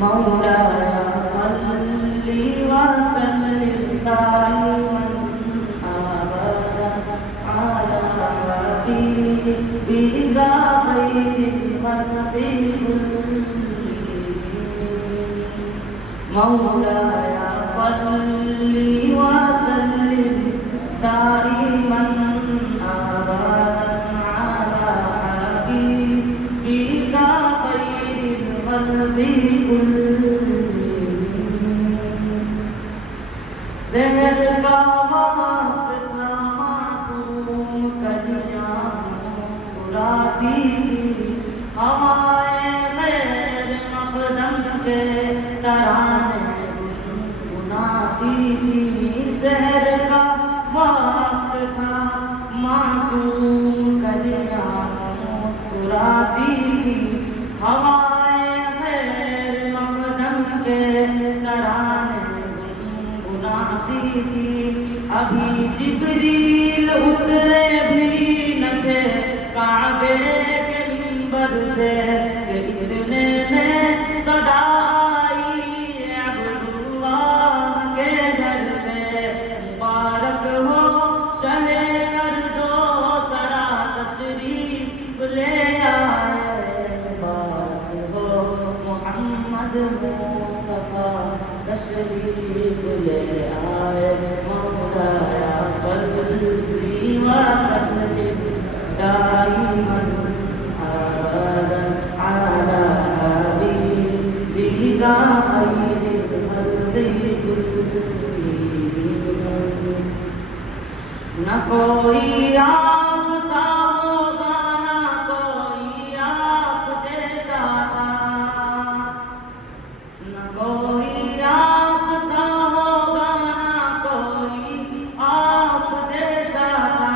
मौलाया सल्ली व सल्लिम दाइमन अबदा अला हबीबिका खैरिल खल्क़ि कुल्लिहिम मौलाया सल्ली व सल्लिम दाइमन अबदा अला हबीबिका खैरिल खल्क़ि शहर का वक्त था मासूम कलियां मुस्कुराती थी हवाएं गैर मक़दम के तराने गुनगुनाती थी शहर का वक्त था मासूम कलियां मुस्कुराती थी हवाएं गैर मक़दम के तराने गुनगुनाती थी अभी जिब्रील उतरे भी न थे काबे के मिंबर से कि इतने में सदा आई अब्दुल्लाह के घर से मुबारक हो शहे अर्दो सरा तशरीफ ले आए मुबारक हो मोहम्मद मुस्तफ़ा तशरीफ ले आए मौलाया सल्ली व सल्लिम दाइमन अबदा अला हबीबिका खैरिल खल्क़ि कुल्लिहिम न कोई आप सा होगा न कोई आप जैसा था न कोई आप सा होगा न कोई आप जैसा था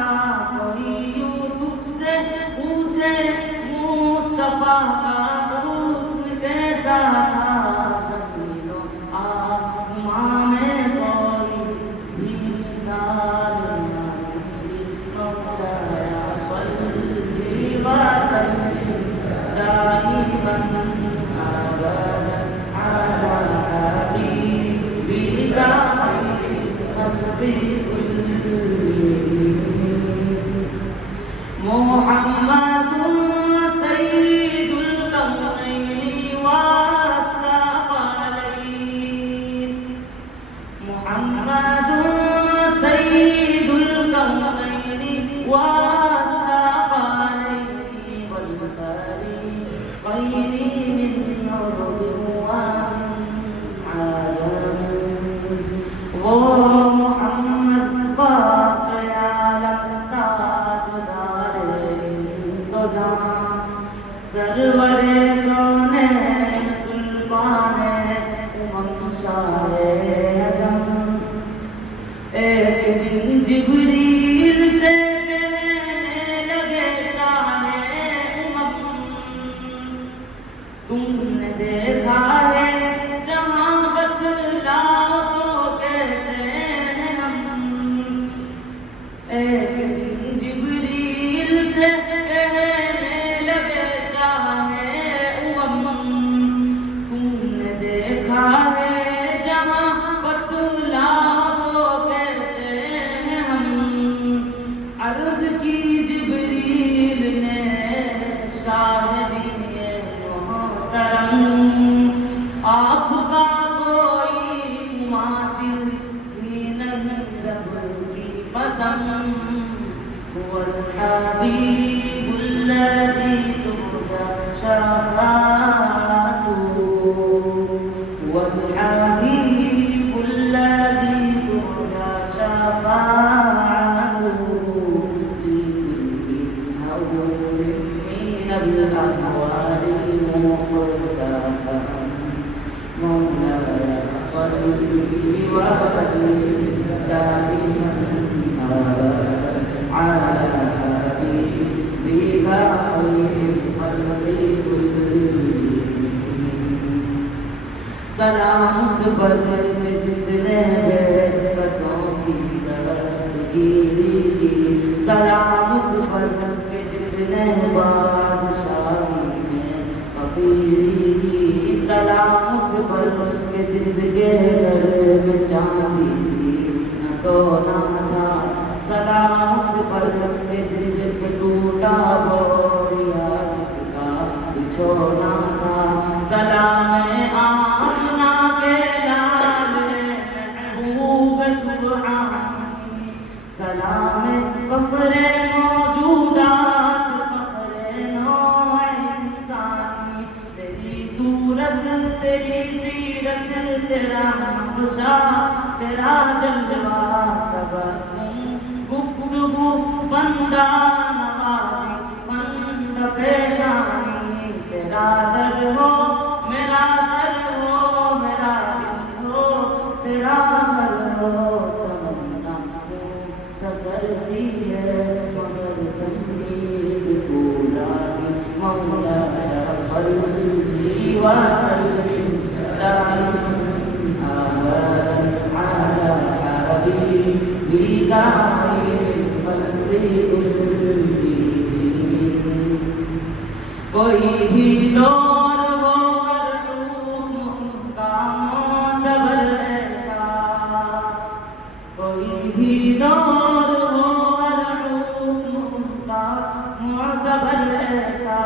कोई यूसुफ से पूछे मुस्तफा का हुस्न कैसा था ज़मीनो आसमां में कोई भी मिसाल नहीं मौलाया सल्ली व सल्लिम दाइमन अबदा अला हबीबिका खैरिल खल्क़ि कुल्लिहिम मुहम्मदुन सय्यिदुल कौनैनि वत्थक़लैन मुहम्मदुन सय्यिदुल कौनैनि वत्थक़लैन वल फरीक़ैनि मिन उर्बin व मिन अजम वो मुहम्मद फ़ाक़े आलम ताजदारे इंस व जान सरवरे कौनैन सुल्ताने उमम शाहे अजम एक दिन जिब्रील से कहने लगे शाहे उमम तुमने देखा है जहाँ बतलाओ तो कैसे हैं हम एक दिन जिब्रील से कहने लगे शाहे उमम तुमने देखा है जहाँ बतलाओ तो कैसे हैं हम अर्ज़ की जिब्रील ने शाहिदी मोहतरम आपका कोई मुमासिल ही नहीं रब की कसम हुवल हबीबुल्लज़ी तुरजा शफ़ाअतुहु हुवल हबीबुल्लज़ी तुरजा शफ़ाअतुहु लिकुल्लि हawlin मिनल अहवालि मुक़द्दमा मौलाया सल्ली व सल्लिम दाइमन अबदा अला हबीबिका खैरिल खल्क़ि कुल्लिहिम सलाम उस पर जिसने कसों की दस्तगीरी की सलाम उस पर जिसने बादशाही में फकीरी की सलाम उस कि जिसके घर में चांदी थी न सोना था। सलाम उस पर के जिस पे टूटा बोरिया जिसका बिछोना था। सलाम आमना के लाल महबूब सुबहानी। सलाम फख्रे मौजूदात फख्रे नौ इंसानी। तेरी सूरत तेरी सीरत तेरा नक्शा तेरा जलवा तबस्सुम गुफ्तगू बंदा नवाज़ी फंद पेशानी। तेरा दर हो मेरा सर हो मेरा दिल हो तेरा घर हो तमन्ना हो तसरसी है मगर तंदीद पूरा ही। मौला सल्ली व सल्लिम दाइमन अबदन अला हबीबिका खैरिल खल्क़ि कुल्लिहिम। कोई भी दौर वो मरलूम उनका मोतबर ऐसा। कोई भी दौर वो मरलूम उनका मोतबर ऐसा।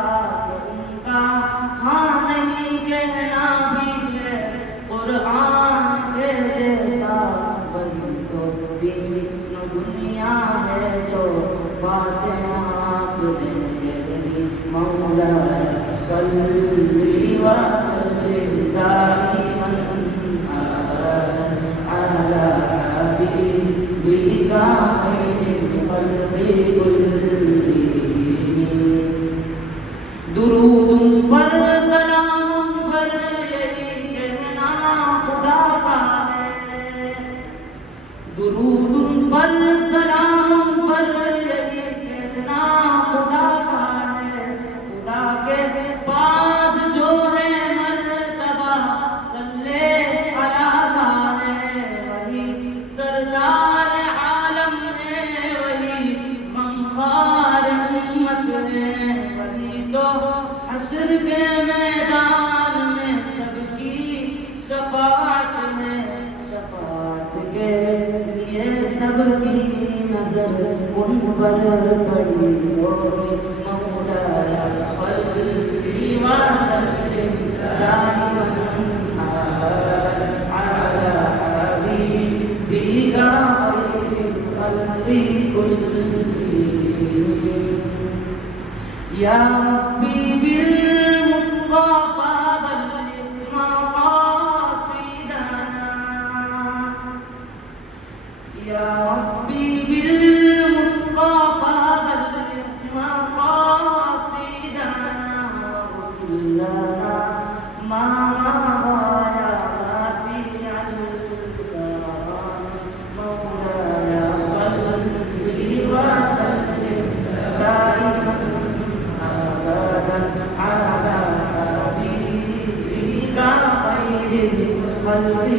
उनका हाँ नहीं कहना भी है कुरान के जैसा। वही तो दीन दुनिया है जो बातें आपने कही। मौला सल्ली व सल्लिम दाइमन अबदन अला हबीबिका खैरिल खल्क़ि कुल्लिहिम। दुरूद पर सलाम पर यही कहना खुदा का है। दुरूद पर सलाम पर यही कहना खुदा का है। खुदा के बाद जो है मर्तबा सल्ले अला का है। वही सरदार आलम है वही मंखार उम्मत है। वही तो हश्र के मैदान में सबकी शफाअत है। शफाअत के लिए सबकी नजर उन पर पड़ी होगी। मौला सल्ली व सल्लिम दाइमन अबदन अला हबीबिका खैरिल खल्क़ि कुल्लिहिम। या रब्बी बिल मुस्तफा बल्लिग मक़ासिदना। या रब्बी बिल मुस्तफा बल्लिग मक़ासिदना। वग़फिर लना मा मज़ा या वासिअल करम। मौला सल्ली व सल्लिम दाइमन अबदन अला हबीबिका खैरिल खल्क़ि